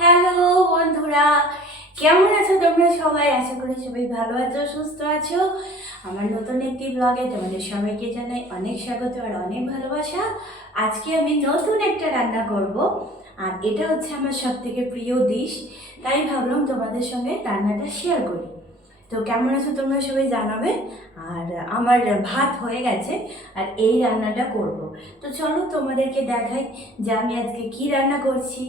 Hello বন্ধুরা, কেমন আছো তোমরা সবাই? আশা করি সবাই ভালো আছো, সুস্থ আছো। আমার নতুন একটি ব্লগে তোমাদের সবাইকে জানাই অনেক স্বাগত আর অনেক ভালোবাসা। আজকে আমি নতুন একটা রান্না করব, আর এটা হচ্ছে আমার সব থেকে প্রিয় ডিশ তাই ভাবলাম তোমাদের সঙ্গে রান্নাটা শেয়ার করি। তো কেমন আছো তোমরা সবাই জানাবে? আর আমার ভাত হয়ে গেছে, আর এই রান্নাটা করব। তো চলো তোমাদেরকে দেখাই যে আমি আজকে কি রান্না করছি।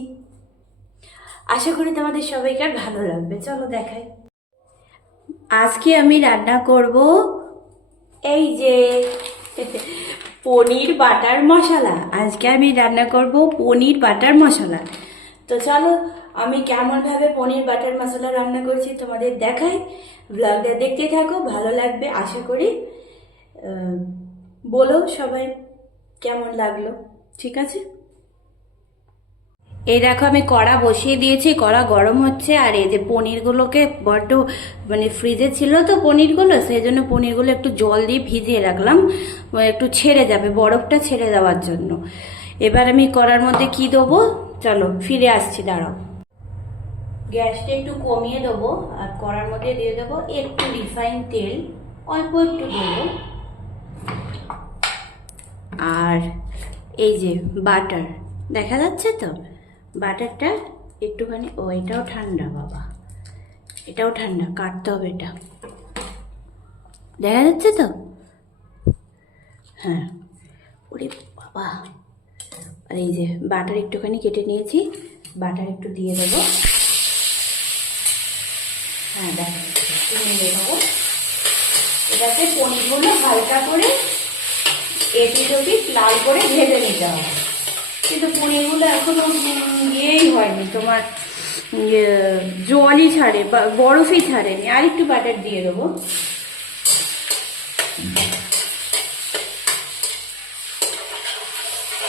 আশা করি তোমাদের সবাইকার ভালো লাগবে। চলো দেখাই। আজকে আমি রান্না করব এই যে পনির বাটার মশলা। আজকে আমি রান্না করব পনির বাটার মশলা। তো চলো, আমি কেমনভাবে পনির বাটার মশলা রান্না করছি তোমাদের দেখাই। ব্লগটা দেখতে থাকো, ভালো লাগবে আশা করি। বলো সবাই কেমন লাগল, ঠিক আছে? এই দেখো আমি কড়া বসিয়ে দিয়েছি, কড়া গরম হচ্ছে, আর এই যে পনিরগুলোকে বড্ড মানে ফ্রিজে ছিল তো পনিরগুলো, সেই জন্য পনিরগুলো একটু জল দিয়ে ভিজিয়ে রাখলাম একটু ছেড়ে যাবে, বরফটা ছেড়ে দেওয়ার জন্য। এবার আমি কড়ার মধ্যে কি দেবো? চলো, ফিরে আসছি, দাঁড়াও। গ্যাসটা একটু কমিয়ে দেবো, আর কড়ার মধ্যে দিয়ে দেবো একটু রিফাইন তেল, অল্প একটু দেবো। আর এই যে বাটার দেখা যাচ্ছে তো? বাটারটা একটুখানি, ও, এটাও ঠান্ডা, বাবা। এটাও ঠান্ডা, কাটতে হবে এটা। দেখা যাচ্ছে তো? হ্যাঁ। ওরে বাবা। আর এই যে বাটার একটুখানি কেটে নিয়েছি, বাটার একটু দিয়ে দেবো। হ্যাঁ দেখা এটাতে পনিরগুলো হালকা করে এটি ওপিট লাল করে ভেজে নিতে হবে। কিন্তু পনিরগুলো এখনও উম, ইয়েই হয়নি তোমার ইয়ে, জলই ছাড়ে বা বরফই ছাড়েনি। আর একটু বাটার দিয়ে দেবো।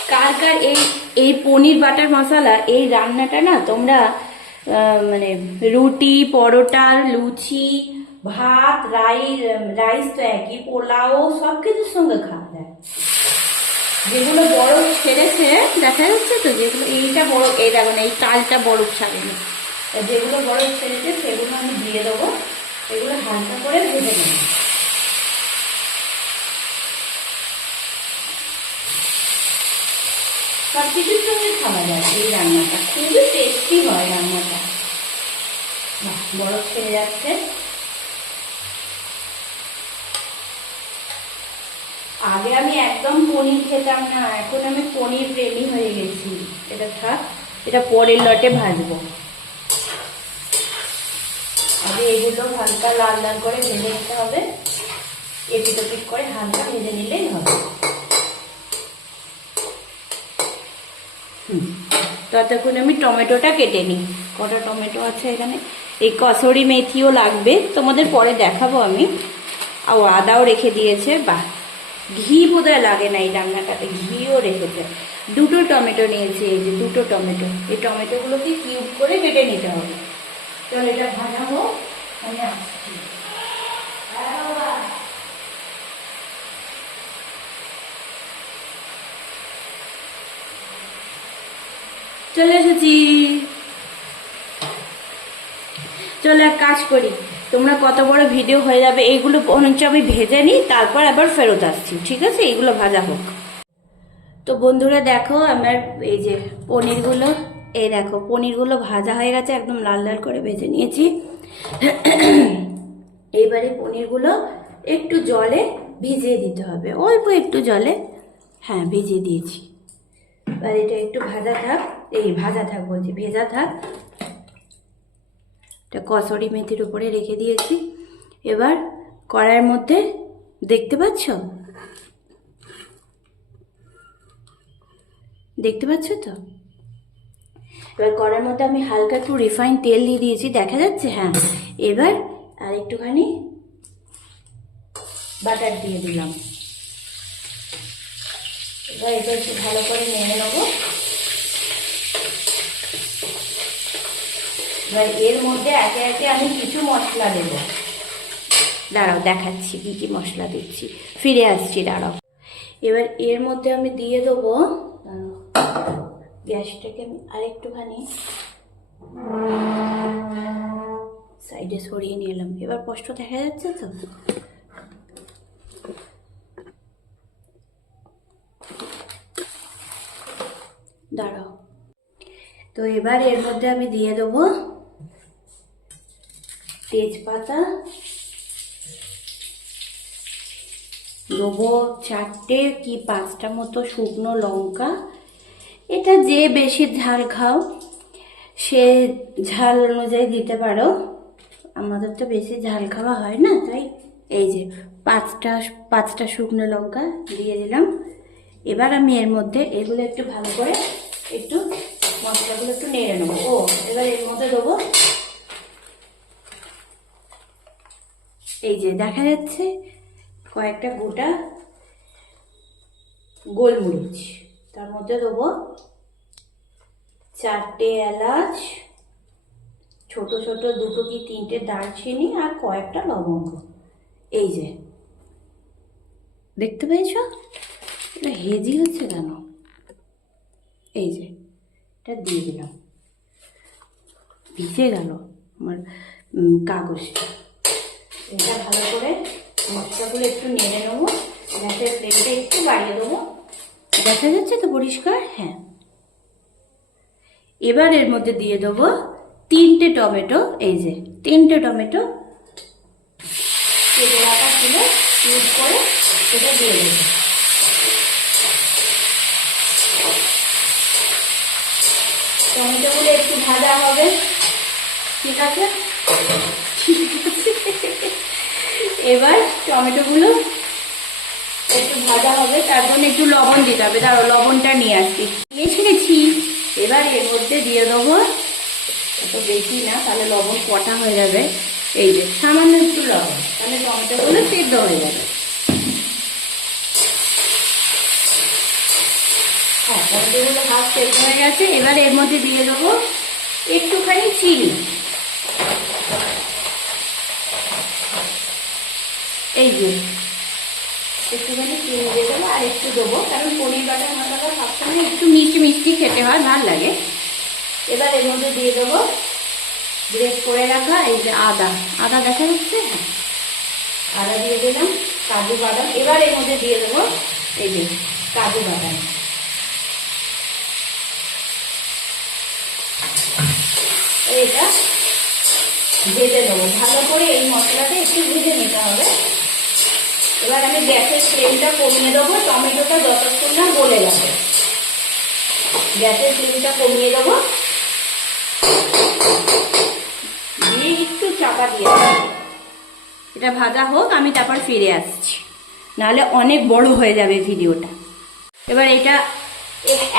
কার কার এই এই পনির বাটার মশলা এই রান্নাটা না তোমরা মানে রুটি পরোটা লুচি ভাত রাই রাইস তো একই পোলাও সব কিছুর সঙ্গে খাওয়া যায় যেগুলো বরফ ছেড়েছে দেখা যাচ্ছে তো যেগুলো এইটা বরফ এই দেখো না, এই তালটা বরফ ছাড়েনি যেগুলো বরফ ছেড়েছে সেগুলো আমি দিয়ে দেবো। এগুলো হালকা করে ভেজে নেব। সব সঙ্গে খাওয়া যায় এই রান্নাটা। খুবই টেস্টি হয় রান্নাটা। বরফ ছেড়ে যাচ্ছে। আগে আমি একদম পনির খেতাম না, এখন আমি পনির প্রেমী হয়ে গেছি। এটা থাক, এটা পরের লটে ভাজবো। আগে এগুলো হালকা লাল লাল করে ভেজে নিতে হবে। এপিট ওপিট করে হালকা ভেজে নিলেই হবে। ততক্ষণ আমি টমেটোটা কেটে নিই। কটা টমেটো আছে এখানে? এই কসরি মেথিও লাগবে। তোমাদের পরে দেখাবো আমি। আর আদাও রেখে দিয়েছে, বাহ। ঘি বোধহয় লাগে না এই রান্নাটাতে, ঘিও রেখেছে। দুটো টমেটো নিয়েছি, এই যে দুটো টমেটো। এই টমেটোগুলোকে কিউব করে কেটে নিতে হবে। চল, এটা ভাজাবো, আমি আসছি। চলে এসেছি। চলো, এক কাজ করি। তোমরা কত বড় ভিডিও হয়ে যাবে, এইগুলো বরঞ্চ আমি ভেজে নিই, তারপর আবার ফেরত আসছি, ঠিক আছে? এইগুলো ভাজা হোক। তো বন্ধুরা দেখো, আমার এই যে পনিরগুলো, এই দেখো, পনিরগুলো ভাজা হয়ে গেছে, একদম লাল লাল করে ভেজে নিয়েছি। এইবারে পনিরগুলো একটু জলে ভিজিয়ে দিতে হবে, অল্প একটু জলে। হ্যাঁ ভিজিয়ে দিয়েছি। এবার এটা একটু ভাজা থাক, এই ভাজা থাক বলছি, ভেজা থাক। এটা কসরি মেথির উপরে রেখে দিয়েছি। এবার কড়াইয়ের মধ্যে দেখতে পাচ্ছ? দেখতে পাচ্ছ তো? এবার কড়াইয়ের মধ্যে আমি হালকা একটু রিফাইন তেল দিয়ে দিয়েছি, দেখা যাচ্ছে? হ্যাঁ। এবার আর একটুখানি বাটার দিয়ে দিলাম। এবার এটা একটু ভালো করে নেড়ে নেব। এবার এর মধ্যে একে একে আমি কিছু মশলা দেবো। দাঁড়াও, দেখাচ্ছি কি কি মশলা দিচ্ছি। ফিরে আসছি, দাঁড়াও। এবার এর মধ্যে আমি দিয়ে দেবো গ্যাসটাকে আমি আরেকটুখানি সাইডে সরিয়ে নিয়ে এলাম এবার স্পষ্ট দেখা যাচ্ছে তো? দাঁড়াও। তো এবার এর মধ্যে আমি দিয়ে দেবো তেজপাতা দেবো চারটে কি পাঁচটা মতো শুকনো লঙ্কা। এটা যে বেশি ঝাল খাও, সে ঝাল অনুযায়ী দিতে পারো। আমাদের তো বেশি ঝাল খাওয়া হয় না, তাই এই যে পাঁচটা পাঁচটা শুকনো লঙ্কা দিয়ে দিলাম। এবার আমি এর মধ্যে এগুলো একটু ভালো করে একটু মশলাগুলো একটু নেড়ে নেব। ও, এবার এর মধ্যে দেবো এই যে দেখা যাচ্ছে কয়েকটা গোটা গোলমরিচ। তার মধ্যে দেবো চারটে এলাচ, ছোট ছোট দুটো কি তিনটে দারচিনি আর কয়েকটা লবঙ্গ। এই যে। দেখতে পেয়েছ? এটা হেজি হচ্ছে কেন? এই যে, এটা দিয়ে দিলাম। ভিজে গেল আমার কাগজটা। এটা ভালো করে মশলাগুলো একটু নেড়ে নেব। গ্যাসের ফ্লেমটা একটু বাড়িয়ে দেবো। দেখা যাচ্ছে তো পরিষ্কার? হ্যাঁ। এবার এর মধ্যে দিয়ে দেবো তিনটে টমেটো, এই যে তিনটে টমেটো। কেটে রাখা ছিল ইউজ করে সেটা দিয়ে দেবো। টমেটোগুলো একটু ভাজা হবে। ঠিক আছে? এবার টমেটোগুলো একটু ভাজা হবে তার জন্য একটু লবণ দিতে হবে। দাঁড়ো লবণটা নিয়ে আসছি। নিয়ে ছেড়েছি এবার এর মধ্যে দিয়ে দেবো, এত বেশি না, তাহলে লবণ কটা হয়ে যাবে? এই যে, সামান্য একটু লবণ, তাহলে টমেটোগুলো সেদ্ধ হয়ে যাবে। হ্যাঁ টমেটোগুলো হাফ সেদ্ধ হয়ে গেছে। এবার এর মধ্যে দিয়ে দেবো একটুখানি চিনি। এই যে, একটুখানি চিনি দিয়ে দেবো আর একটু দেবো, কারণ পনির বাটার মশলা সবসময় একটু মিষ্টি মিষ্টি খেতে হয়, ভালো লাগে। এবার এর মধ্যে দিয়ে দেবো গ্রেট করে রাখা, এই যে আদা। আদা দেখা যাচ্ছে। আদা দিয়ে দিলাম, কাজু বাদাম। এবার এর মধ্যে দিয়ে দেবো এই যে কাজু বাদাম। এইটা ভেজে দেবো ভালো করে এই মশলাটা একটু ভেজে নিতে হবে। এবার আমি গ্যাসের ফ্লেমটা কমিয়ে দেবো, টমেটোটা যতক্ষণ না গলে যাবে। গ্যাসের ফ্লেমটা কমিয়ে দেবো। দিয়ে একটু চাপা দিয়ে এটা ভাজা হোক, আমি তারপর ফিরে আসছি। নাহলে অনেক বড় হয়ে যাবে ভিডিওটা। এবার এটা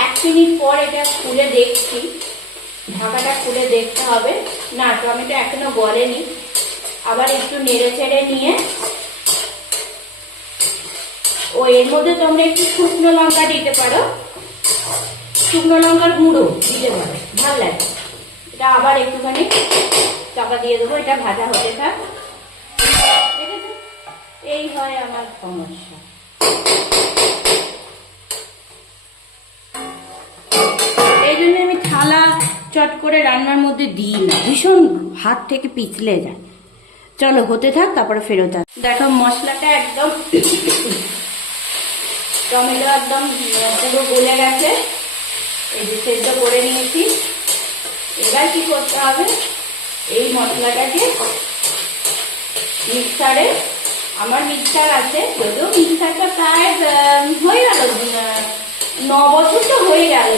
এক মিনিট পর এটা খুলে দেখছি। ঢাকাটা খুলে দেখতে হবে। না, টমেটো এখনও গলেনি। আবার একটু নেড়ে চেড়ে নিয়ে ও এর মধ্যে তোমরা একটু শুকনো লঙ্কা দিতে পারো। শুকনো লঙ্কার গুঁড়ো দিতে পারো, ভালো লাগে। এটা আবার একটুখানি চাপা দিয়ে দেবো, এটা ভাজা হতে থাক। এই হয় আমার সমস্যা। এই জন্য আমি থালা চট করে রান্নার মধ্যে দিই না, ভীষণ হাত থেকে পিছলে যায়। চলো, হতে থাক, তারপরে ফেরত আস দেখো, মশলাটা একদম টমেটো একদম পুরো গলে গেছে। এই যে সেদ্ধ করে নিয়েছি। এবার কি করতে হবে? এই মশলাটাকে মিক্সারে, আমার মিক্সার আছে, যদিও মিক্সারটা প্রায় হয়ে গেল ন বছর তো হয়ে গেল।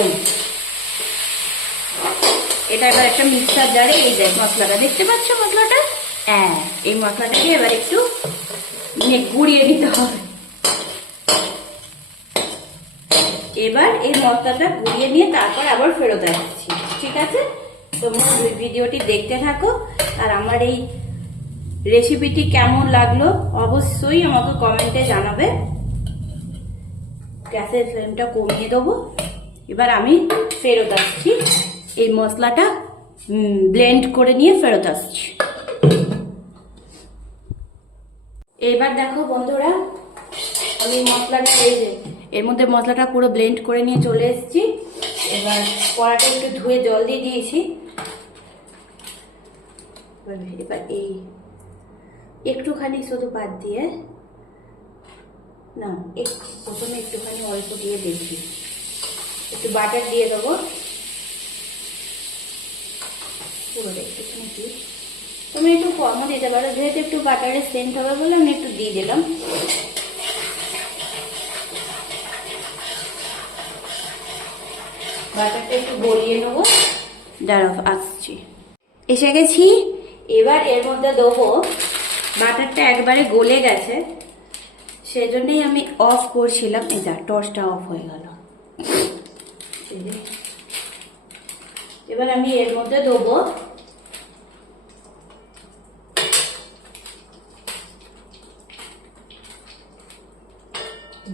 এটা এবার একটা মিক্সার জারে, এই দেখ মশলাটা, দেখতে পাচ্ছ মশলাটা? হ্যাঁ এই মশলাটাকে এবার একটু নিয়ে গুঁড়িয়ে নিতে হবে। এবার এই মশলাটা গুঁড়িয়ে নিয়ে তারপর আবার ফেরত আসছি। ঠিক আছে? তোমরা ওই ভিডিওটি দেখতে থাকো। আর আমার এই রেসিপিটি কেমন লাগল অবশ্যই আমাকে কমেন্টে জানাবে। গ্যাসের ফ্লেমটা কমিয়ে দেবো। এবার আমি ফেরত আসছি। এই মশলাটা ব্লেন্ড করে নিয়ে ফেরত আসছি। এবার দেখো বন্ধুরা, আমি মশলাটা এই যে এর মধ্যে মশলাটা পুরো ব্লেন্ড করে নিয়ে চলে এসেছি। এবার কড়াটা একটু ধুয়ে জল দিয়ে দিয়েছি। এবার এবার এই একটুখানি শুধু বাদ দিয়ে, না একটু প্রথমে একটুখানি অল্প দিয়ে দেখি একটু বাটার দিয়ে দেবো। তুমি একটু কমও দিতে পারো, যেহেতু একটু বাটারের সেন্ট হবে বলে আমি একটু দিয়ে দিলাম। বাটারটা একটু গলিয়ে নেব। দাঁড়াও আসছি। এসে গেছি। এবার এর মধ্যে দেবো। বাটারটা একবারে গলে গেছে। সেই জন্যই আমি অফ করছিলাম। এই যা টর্চটা অফ হয়ে গেল। এবার আমি এর মধ্যে দেবো।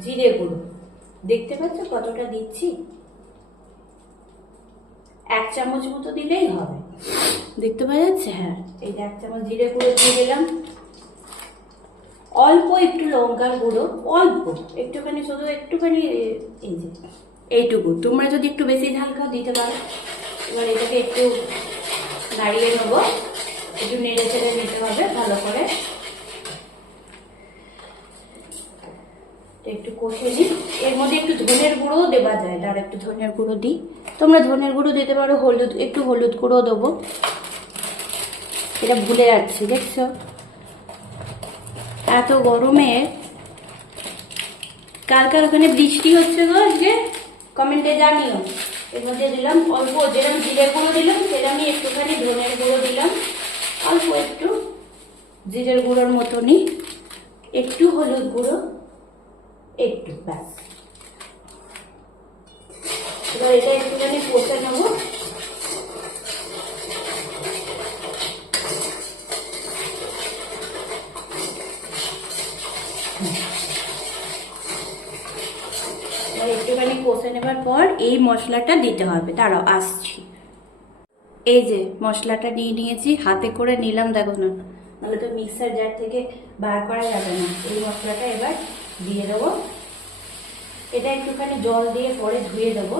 জিরে গুঁড়ো। দেখতে পাচ্ছ কতটা দিচ্ছি? এক চামচ মতো দিলেই হবে। দেখতে পাওয়া যাচ্ছে? হ্যাঁ এই এক চামচ জিরে গুঁড়ো দিয়ে দিলাম। অল্প একটু লঙ্কার গুঁড়ো, অল্প একটুখানি, শুধু একটুখানি এই যে, এইটুকু। তোমরা যদি একটু বেশি ঝাল খাও, দিতে পারো। এবার এটাকে একটু নাড়িয়ে নেব। একটু নেড়ে চেড়ে নিতে হবে ভালো করে তো একটু কষে নিই। এর মধ্যে একটু ধনের গুঁড়োও দেওয়া যায়। আর একটু ধনের গুঁড়ো দিই। তোমরা ধনের গুঁড়ো দিতে পারো, হলুদ, একটু হলুদ গুঁড়ো দেবো। এটা ভুলে যাচ্ছি, দেখছ? এত গরমে কার ওখানে বৃষ্টি হচ্ছে গো যে কমেন্টে জানিও। এর মধ্যে দিলাম অল্প যেরকম জিরে গুঁড়ো দিলাম সেরকমই একটুখানি ধনের গুঁড়ো দিলাম। অল্প একটু জিরের গুঁড়োর মতনই। একটু হলুদ গুঁড়ো। একটু, ব্যাস। এবার এটা একটুখানি কষে নেব। একটুখানি কষে নেবার পর এই মশলাটা দিতে হবে। দাঁড়াও, আসছি। এই যে মশলাটা নিয়ে নিয়েছি, হাতে করে নিলাম, দেখো না। নাহলে তো মিক্সার জার থেকে বার করা যাবে না। এই মশলাটা এবার দিয়ে দেবো। এটা একটুখানি জল দিয়ে পরে ধুয়ে দেবো।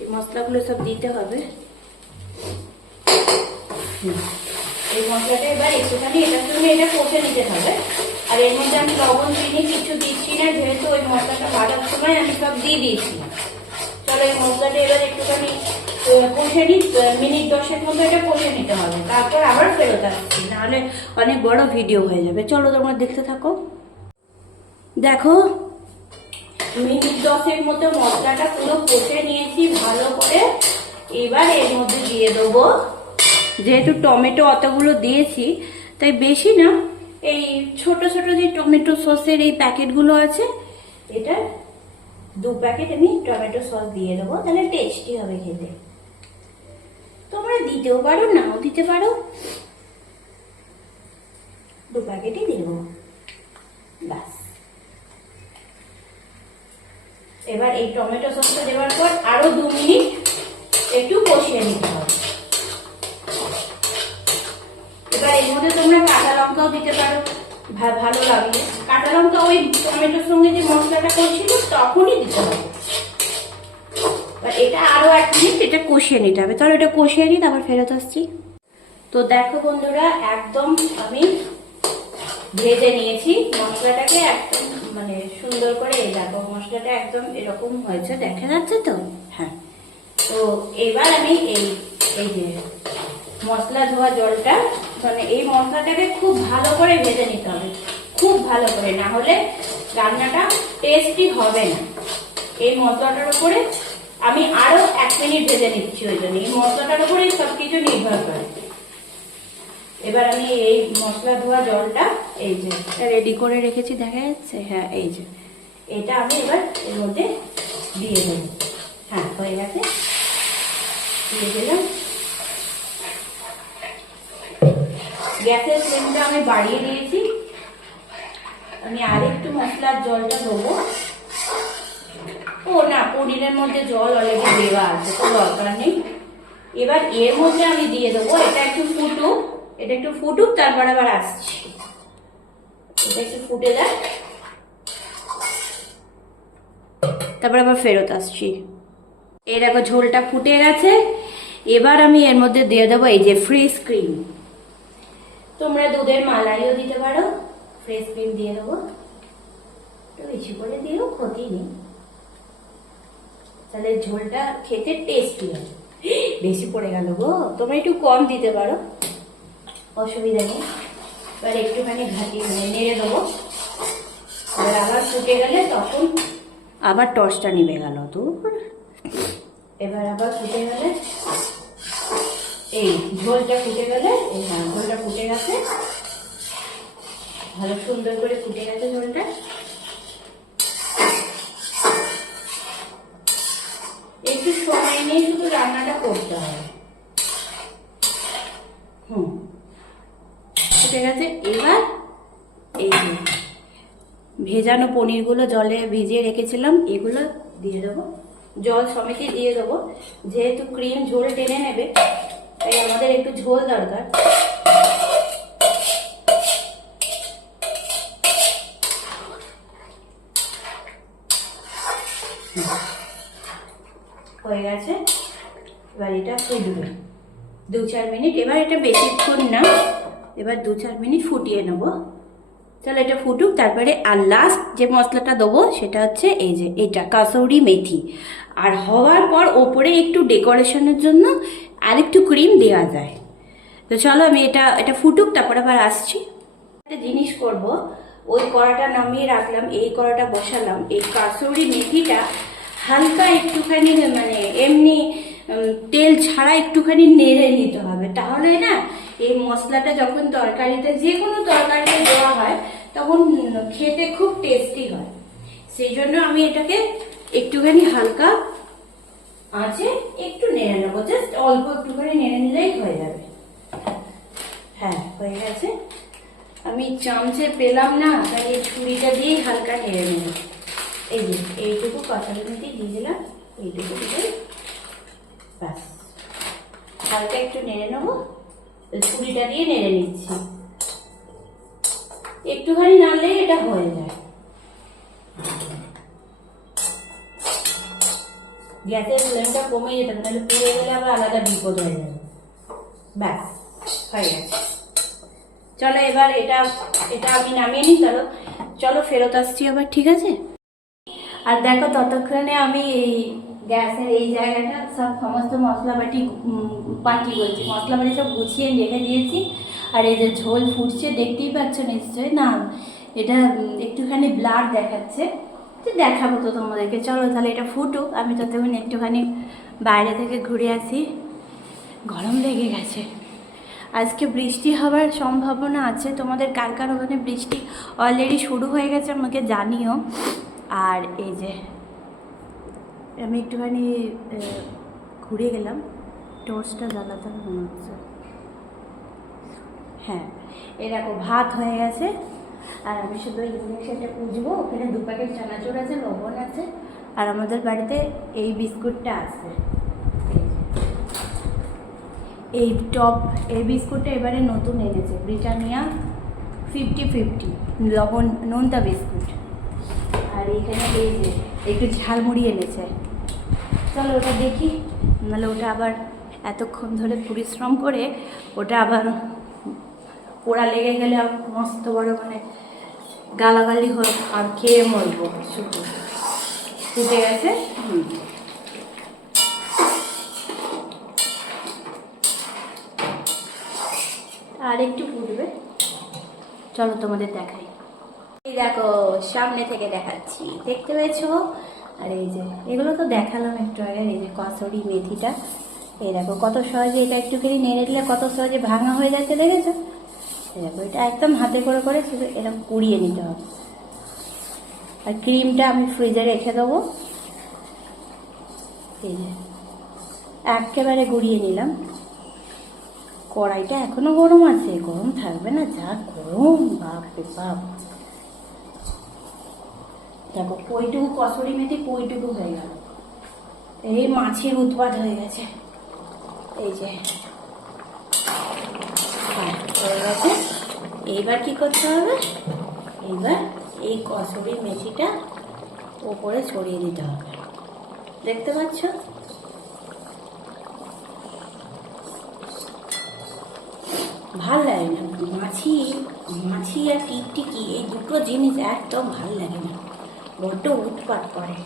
এই মশলাগুলো সব দিতে হবে। এই মশলাটা এবার একটুখানি এটার জন্য এটা কষে নিতে হবে। আর এর মধ্যে আমি লবণ চিনি কিছু দিচ্ছি না, যেহেতু ওই মশলাটা বাড়ার সময় আমি সব দিয়ে দিয়েছিলাম এই মশলাটা এবার একটুখানি কষে নিই মিনিট দশের মতো এটা কষে নিতে হবে। তারপর আবার ফেরত আসছি, নাহলে অনেক বড় ভিডিও হয়ে যাবে। চলো তোমরা দেখতে থাকো। দেখো, মিনিট দশের মতো মশলাটা পুরো কষে নিয়েছি ভালো করে। এবার এর মধ্যে দিয়ে দেবো। যেহেতু টমেটো অতগুলো দিয়েছি, তাই বেশি না, এই ছোট ছোট যে টমেটো সসের এই প্যাকেটগুলো আছে, এটা দু প্যাকেট আমি টমেটো সস দিয়ে দেবো, তাহলে টেস্টি হবে খেতে। তোমরা দিতেও পারো, নাও দিতে পারো। দু প্যাকেটই দেবো। ব্যাস। এবার এই টমেটো সসটা দেওয়ার পর আরও দু মিনিট একটু কষিয়ে নিতে হবে। এবার এর মধ্যে তোমরা কাঁচা লঙ্কাও দিতে পারো। ভালো লাগলে। কাঁচা লঙ্কা ওই টমেটোর সঙ্গে যে মশলাটা করছিল, তখনই দিতে হবে। এটা আরও এক মিনিট এটা কষিয়ে নিতে হবে। তাহলে এটা কষিয়ে নিই, তারপর ফেরত আসছি। তো দেখো বন্ধুরা, একদম আমি ভেজে নিয়েছি মশলাটাকে একদম মানে সুন্দর করে দেখো মশলাটা একদম এরকম হয়েছে, দেখা যাচ্ছে তো? হ্যাঁ। তো এবার আমি এই এই যে মশলা ধোয়া জলটা মানে এই মশলাটাকে খুব ভালো করে ভেজে নিতে হবে। খুব ভালো করে, না হলে রান্নাটা টেস্টি হবে না। এই মশলাটার উপরে আমি আরও এক মিনিট ভেজে নিচ্ছি ওই জন্য। এই মশলাটার উপরেই সব কিছু নির্ভর করে। এবার আমি এই মশলা ধোয়া জলটা, এই যে রেডি করে রেখেছি, দেখা যাচ্ছে? হ্যাঁ এই যে। এটা আমি এবার এর মধ্যে দিয়ে দেবো হ্যাঁ হয়ে গেছে দিয়ে দিলাম গ্যাসের ফ্লেমটা আমি বাড়িয়ে দিয়েছি। আমি আরেকটু মশলার জলটা দেবো। ও না, পনিরের মধ্যে জল অলরেডি দেওয়া আছে তো দরকার নেই। এবার এর মধ্যে আমি দিয়ে দেবো, এটা একটু ফুটুক, এটা একটু ফুটুক, তারপর আবার আসছি। এটা একটু ফুটে যাক। তারপর আবার ফেরত আসছি। এই দেখো, ঝোলটা ফুটে গেছে। এবার আমি এর মধ্যে দিয়ে দেবো এই যে ফ্রেশ ক্রিম তোমরা দুধের মালাইও দিতে পারো ফ্রেশ ক্রিম দিয়ে দেবো। একটু বেশি করে দিলেও ক্ষতি নেই। তাহলে ঝোলটা খেতে টেস্টি হবে বেশি পড়ে গেল গো। তোমরা একটু কম দিতে পারো। অসুবিধা নেই। এবার একটুখানি ঘাটি মানে নেড়ে দেবো। এবার আবার ফুটে গেলে তখন আবার টর্চটা নেমে গেল তো এবার আবার ফুটে গেলে এই ঝোলটা ফুটে গেলে, এই হ্যাঁ ঝোলটা ফুটে গেছে। ভালো সুন্দর করে ফুটে গেছে ঝোলটা। একটু সময় নিয়ে শুধু রান্নাটা করতে হবে। হুম। ফুটে গেছে। এবার এই ভেজানো পনিরগুলো জলে ভিজিয়ে রেখেছিলাম, এগুলো দিয়ে দেবো। জল সমেতই দিয়ে দেবো। যেহেতু ক্রিম ঝোল টেনে নেবে তাই আমাদের একটু ঝোল দরকার। হয়ে গেছে। এবার এটা ফুটবে দু চার মিনিট, এবার এটা বেশিক্ষণ না, এবার দু চার মিনিট ফুটিয়ে নেব। তাহলে এটা ফুটুক, তারপরে আর লাস্ট যে মশলাটা দেবো সেটা হচ্ছে এই যে এটা, কাসৌরি মেথি। আর হওয়ার পর ওপরে একটু ডেকোরেশনের জন্য আর একটু ক্রিম দেওয়া যায়। তো চলো আমি এটা এটা ফুটুক, তারপরে আবার আসছি। একটা জিনিস করব, ওই কড়াটা নামিয়ে রাখলাম, এই কড়াটা বসালাম, এই কাসৌরি মেথিটা হালকা একটুখানি মানে এমনি তেল ছাড়া একটুখানি নেড়ে নিতে হবে। তাহলে না এই মশলাটা যখন তরকারিতে যে কোনো তরকারিতে দেওয়া হয়, তখন খেতে খুব টেস্টি হয়। সেই জন্য আমি এটাকে একটুখানি হালকা আঁচে একটু নেড়ে নেব। জাস্ট অল্প একটুখানি নেড়ে নিলেই হয়ে যাবে। হ্যাঁ হয়ে গেছে। আমি চামচে পেলাম না, তাই এই ছুরিটা দিয়েই হালকা নেড়ে নেব। এই যে, এইটুকু কষালি মেথি দিয়ে দিলাম, এইটুকু দিয়ে ব্যাস। হালকা একটু নেড়ে নেব। ছুরিটা দিয়ে নেড়ে নিচ্ছি। একটুখানি নাড়লেই এটা হয়ে যায়। গ্যাসের ফ্লেমটা কমে যেতে নাহলে পুড়ে গেলে আবার আলাদা বিপদ হয়ে যাবে। ব্যাস, হয়ে গেছে। চলো এবার এটা এটা আমি নামিয়ে নিই, চলো। চলো ফেরত আসছি আবার, ঠিক আছে? আর দেখো ততক্ষণে আমি এই গ্যাসের এই জায়গাটা সব সমস্ত মশলা বাটি বলছি। মশলা বাটি সব গুছিয়ে রেখে দিয়েছি। আর এই যে ঝোল ফুটছে, দেখতেই পাচ্ছ নিশ্চয়ই? না, এটা একটুখানি ব্লার দেখাচ্ছে। তো দেখাবো তো তোমাদেরকে। চলো তাহলে এটা ফুটুক। আমি ততক্ষণ একটুখানি বাইরে থেকে ঘুরে আসি। গরম লেগে গেছে। আজকে বৃষ্টি হওয়ার সম্ভাবনা আছে। তোমাদের কার কার ওখানে বৃষ্টি অলরেডি শুরু হয়ে গেছে আমাকে জানিও। আর এই যে আমি একটুখানি ঘুরে গেলাম। টোস্টটা জ্বালাতে হবে মনে হচ্ছে হ্যাঁ দেখো, ভাত হয়ে গেছে। আর আমি শুধু ইঞ্জেকশনটা পুজবো, ওখানে দু প্যাকেট চানাচুর আছে, লবণ আছে। আর আমাদের বাড়িতে এই বিস্কুটটা আছে। এই টপ এই বিস্কুটটা এবারে নতুন এনেছে, ব্রিটানিয়া ফিফটি ফিফটি লবণ, নোনতা বিস্কুট। আর এইখানে এই যে, একটু ঝালমুড়ি এনেছে। চলো ওটা দেখি। নাহলে ওটা আবার এতক্ষণ ধরে পরিশ্রম করে ওটা আবার পোড়া লেগে গেলে মস্ত বড় মানে গালাগালি হয়ে, আর খেয়ে মরবো ফুটে গেছে? হুম। আর একটু ফুটবে। চলো তোমাদের দেখাই। দেখো, সামনে থেকে দেখাচ্ছি। দেখতে পেয়েছ? আর এই যে, এগুলো তো দেখালাম একটু আগে, এই যে কসরি মেথিটা। এই দেখো, কত সহজে এটা একটুখানি নেড়ে দিলে কত সহজে ভাঙা হয়ে যাচ্ছে, দেখেছ? দেখো, এটা একদম হাতে করে করে শুধু এরকম কুড়িয়ে নিতে হবে। আর ক্রিমটা আমি ফ্রিজে রেখে দেবো। এই যে, একেবারে গুড়িয়ে নিলাম। কড়াইটা এখনও গরম আছে, গরম থাকবে না, যা গরম বাপ রে বাপ। দেখো পইটুকু কসুরি মেথি পইটুকু হয়ে গেল। এই মাছের উৎপাদ হয়ে গেছে। এই যে। হয়ে গেছে। এইবার কি করতে হবে? এইবার এই কসুরি মেথিটা ওপরে ছড়িয়ে দিতে হবে। দেখতে পাচ্ছ? ভালো লাগে না। মাছি মাছি আর টিকটিকি, এই দুটো জিনিস একদম ভালো লাগে না। বড্ড উৎপাত করে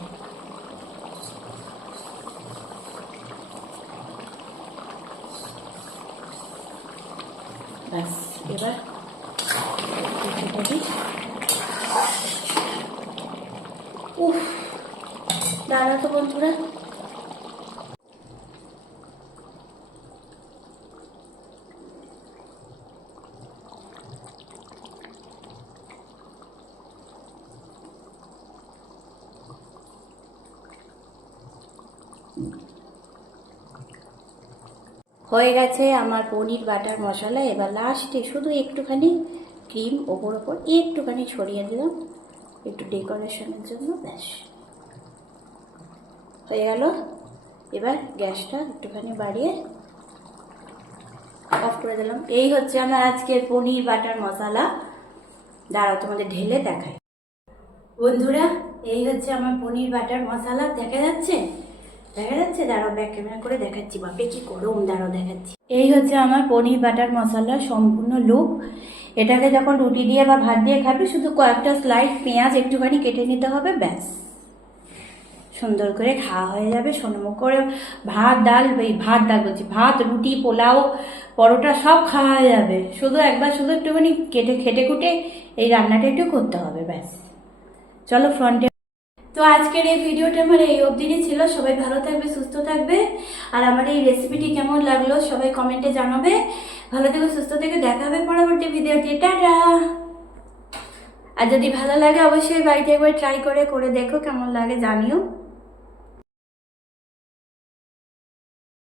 ব্যাস এবার রেখে দিই। উফ দাঁড়া তো বন্ধুরা হয়ে গেছে আমার পনির বাটার মশলা। এবার লাস্টে শুধু একটুখানি ক্রিম ওপর ওপর একটুখানি ছড়িয়ে দিলাম। একটু ডেকোরেশনের জন্য, ব্যাস। হয়ে গেল। এবার গ্যাসটা একটুখানি বাড়িয়ে অফ করে দিলাম। এই হচ্ছে আমার আজকের পনির বাটার মশলা। দাঁড়াও, তোমাদের ঢেলে দেখাই। বন্ধুরা, এই হচ্ছে আমার পনির বাটার মশলা। দেখা যাচ্ছে? দেখা যাচ্ছে দাঁড়াও ব্যাক ক্যামেরা করে দেখাচ্ছি, বাপে কি গরম দাঁড়াও দেখাচ্ছি। এই হচ্ছে আমার পনির বাটার মশলা সম্পূর্ণ লুক এটাকে যখন রুটি দিয়ে বা ভাত দিয়ে খাবে, শুধু কয়েকটা স্লাইড পেঁয়াজ একটুখানি কেটে নিতে হবে, ব্যাস। সুন্দর করে খাওয়া হয়ে যাবে সোনমুখ করে ভাত, ডাল, এই ভাত ডাল বলছি, ভাত, রুটি, পোলাও, পরোটা সব খাওয়া হয়ে যাবে। শুধু একবার শুধু একটুখানি কেটে খেটে খুটে এই রান্নাটা একটু করতে হবে, ব্যাস। চলো ফ্রন্টে তো আজকের এই ভিডিওটা আমার এই অবধিনই ছিল। সবাই ভালো থাকবে, সুস্থ থাকবে। আর আমার এই রেসিপিটি কেমন লাগল সবাই কমেন্টে জানাবে। ভালো থেকে, সুস্থ থেকে, দেখা হবে পরবর্তী ভিডিওটি টাটা! আর যদি ভালো লাগে, অবশ্যই বাড়িতে একবার ট্রাই করে করে দেখো কেমন লাগে, জানিও।